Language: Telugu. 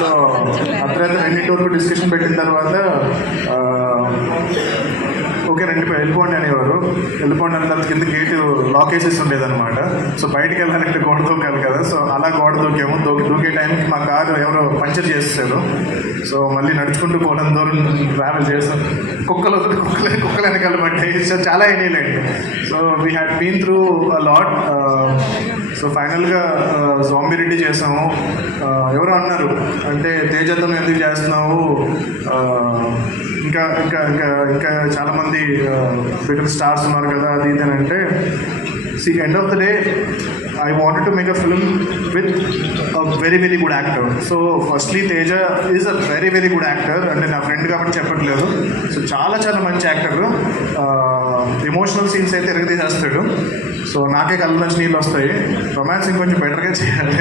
సో అర్ధరాత్రి 2 వరకు డిస్కషన్ పెట్టిన తర్వాత ఓకే వెళ్ళిపోండి అనేవారు. వెళ్ళిపోండి అన్న తర్వాత కింద గేటు లాక్ వేసేసి ఉండేదన్నమాట. సో బయటికి వెళ్ళాలంటే గోడ దూకాలి కదా. సో అలా గోడ దూకాము. దూకే టైంకి మా కారు ఎవరో పంచర్ చేసేసారు. సో మళ్ళీ నడుచుకుంటూ పోవడం దూరం ట్రావెల్ చేసాం. కుక్కలు వెనకాల పడ్డాయి. సో చాలా అయినాయిలేండి. So we had been through a lot. So ఫైనల్గా జోంబిరెడ్డి చేసాము. ఎవరో అన్నారు అంటే తేజతో ఎందుకు చేస్తున్నావు, ఇంకా ఇంకా ఇంకా ఇంకా చాలామంది బిగ్గర్ స్టార్స్ ఉన్నారు కదా అది ఇది అని అంటే, see end of the day I wanted to make a film with a very very good actor. So firstly Teja is a very very good actor. అంటే నా ఫ్రెండ్ కాబట్టి చెప్పట్లేదు. సో చాలా చాలా మంచి యాక్టర్. ఎమోషనల్ సీన్స్ అయితే ఎరగదీసేస్తాడు. సో నాకే కళ్ళ నుంచి నీళ్ళు వస్తాయి. రొమాన్స్ ఇంకొంచెం బెటర్గా చేయాలి.